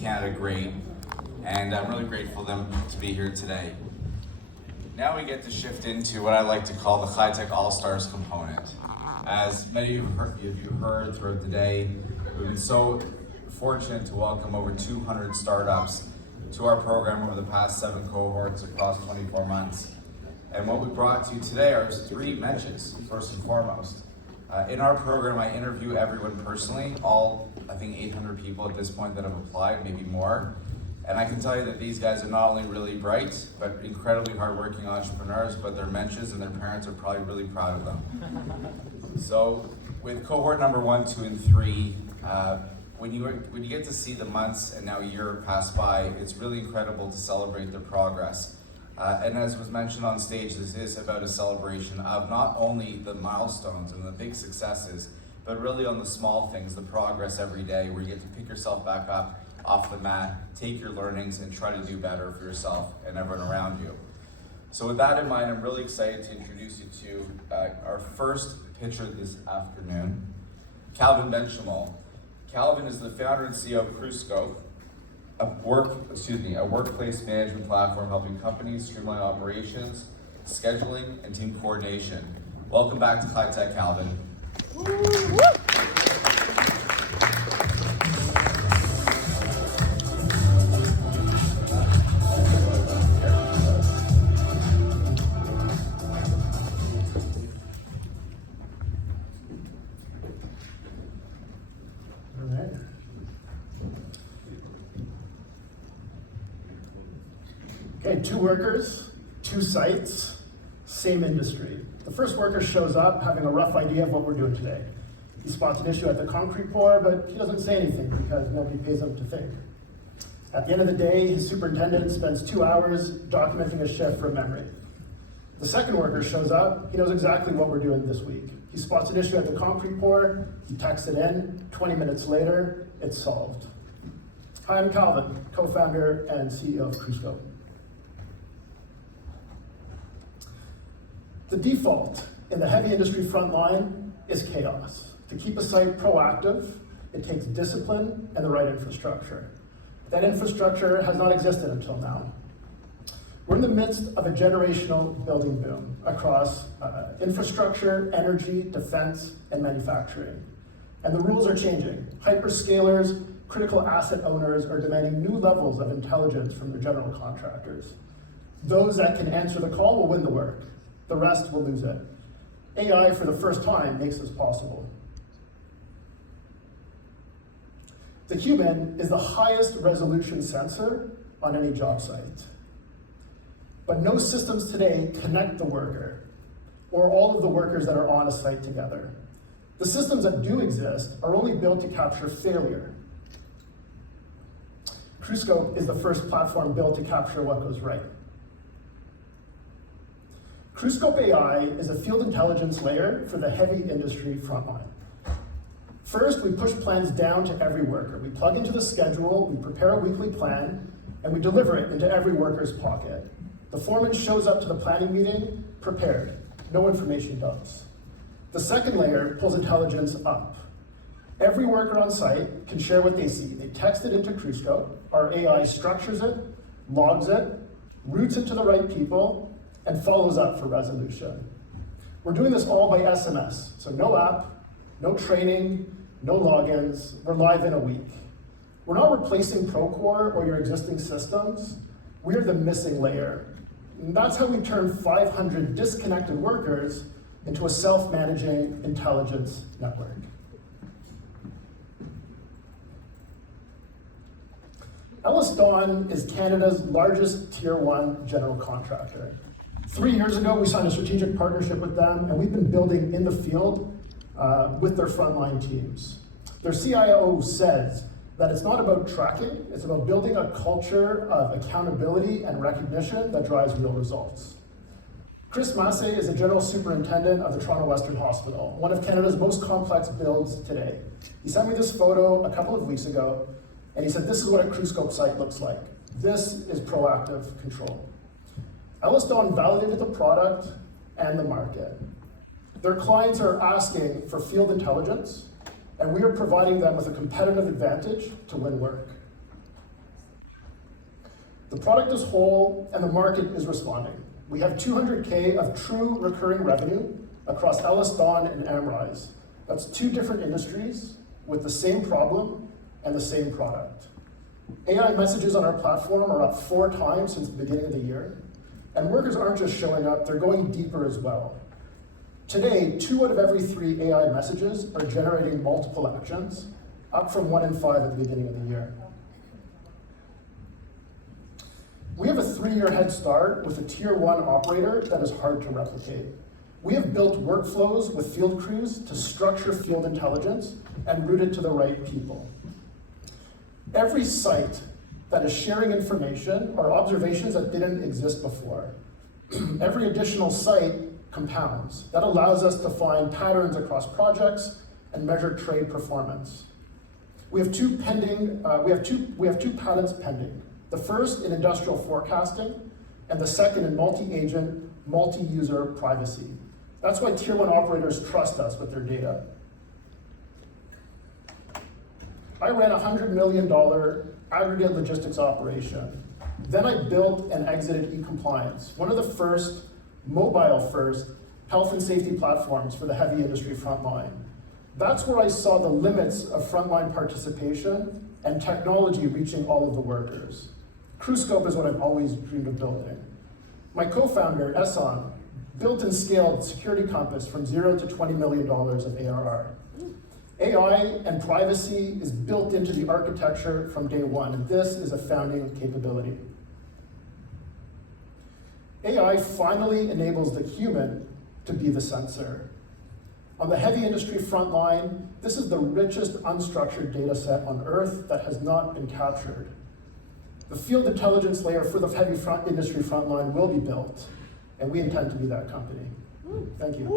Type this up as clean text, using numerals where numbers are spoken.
Canada great, and I'm really grateful to be here today. Now we get to shift into what I like to call the ChaiTech All-Stars component. As many of you heard throughout the day, we've been so fortunate to welcome over 200 startups to our program over the past 7 cohorts across 24 months. And what we brought to you today are 3 mentions, first and foremost. In our program, I interview everyone personally, all, I think 800 people at this point that have applied, maybe more. And I can tell you that these guys are not only really bright, but incredibly hardworking entrepreneurs, but their mentors and their parents are probably really proud of them. So with cohort number 1, 2, and 3, when you get to see the months and now a year pass by, it's really incredible to celebrate their progress. And as was mentioned on stage, this is about a celebration of not only the milestones and the big successes, but really on the small things, the progress every day, where you get to pick yourself back up off the mat, take your learnings, and try to do better for yourself and everyone around you. So with that in mind, I'm really excited to introduce you to our first pitcher this afternoon, Calvin Benchamal. Calvin is the founder and CEO of CrewScope, a workplace management platform helping companies streamline operations, scheduling, and team coordination. Welcome back to ChaiTech, Calvin. Okay, 2 workers, 2 sites, same industry. The first worker shows up having a rough idea of what we're doing today. He spots an issue at the concrete pour, but he doesn't say anything because nobody pays him to think. At the end of the day, his superintendent spends 2 hours documenting a shift from memory. The second worker shows up, he knows exactly what we're doing this week. He spots an issue at the concrete pour, he texts it in, 20 minutes later, it's solved. Hi, I'm Calvin, co-founder and CEO of CrewScope. The default in the heavy industry frontline is chaos. To keep a site proactive, it takes discipline and the right infrastructure. That infrastructure has not existed until now. We're in the midst of a generational building boom across infrastructure, energy, defense, and manufacturing. And the rules are changing. Hyperscalers, critical asset owners are demanding new levels of intelligence from their general contractors. Those that can answer the call will win the work. The rest will lose it. AI, for the first time, makes this possible. The human is the highest resolution sensor on any job site. But no systems today connect the worker or all of the workers that are on a site together. The systems that do exist are only built to capture failure. CrewScope is the first platform built to capture what goes right. CrewScope AI is a field intelligence layer for the heavy industry frontline. First, we push plans down to every worker. We plug into the schedule, we prepare a weekly plan, and we deliver it into every worker's pocket. The foreman shows up to the planning meeting prepared, no information dumps. The second layer pulls intelligence up. Every worker on site can share what they see. They text it into CrewScope, our AI structures it, logs it, routes it to the right people, and follows up for resolution. We're doing this all by SMS, so no app, no training, no logins. We're live in a week. We're not replacing Procore or your existing systems. We're the missing layer. And that's how we turn 500 disconnected workers into a self-managing intelligence network. Ellis Dawn is Canada's largest Tier 1 general contractor. 3 years ago, we signed a strategic partnership with them, and we've been building in the field with their frontline teams. Their CIO says that it's not about tracking, it's about building a culture of accountability and recognition that drives real results. Chris Masse is a general superintendent of the Toronto Western Hospital, one of Canada's most complex builds today. He sent me this photo a couple of weeks ago, and he said, this is what a CrewScope site looks like. This is proactive control. Ellis Dawn validated the product and the market. Their clients are asking for field intelligence, and we are providing them with a competitive advantage to win work. The product is whole and the market is responding. We have 200K of true recurring revenue across Ellis, Dawn, and Amrise. That's 2 different industries with the same problem and the same product. AI messages on our platform are up 4 times since the beginning of the year. And workers aren't just showing up, they're going deeper as well. Today, 2 out of every 3 AI messages are generating multiple actions, up from 1 in 5 at the beginning of the year. We have a 3-year head start with a tier 1 operator that is hard to replicate. We have built workflows with field crews to structure field intelligence and route it to the right people. Every site that is sharing information are observations that didn't exist before. Every additional site compounds. That allows us to find patterns across projects and measure trade performance. We have 2 patents pending. The first in industrial forecasting, and the second in multi-agent, multi-user privacy. That's why tier 1 operators trust us with their data. I ran a $100 million aggregate logistics operation. Then I built and exited e-compliance, one of the first, mobile-first, health and safety platforms for the heavy industry frontline. That's where I saw the limits of frontline participation and technology reaching all of the workers. CrewScope is what I've always dreamed of building. My co-founder, Ehsan, built and scaled Security Compass from 0 to $20 million of ARR. AI and privacy is built into the architecture from day 1, and this is a founding capability. AI finally enables the human to be the sensor. On the heavy industry frontline, this is the richest unstructured data set on Earth that has not been captured. The field intelligence layer for the heavy industry frontline will be built, and we intend to be that company. Thank you.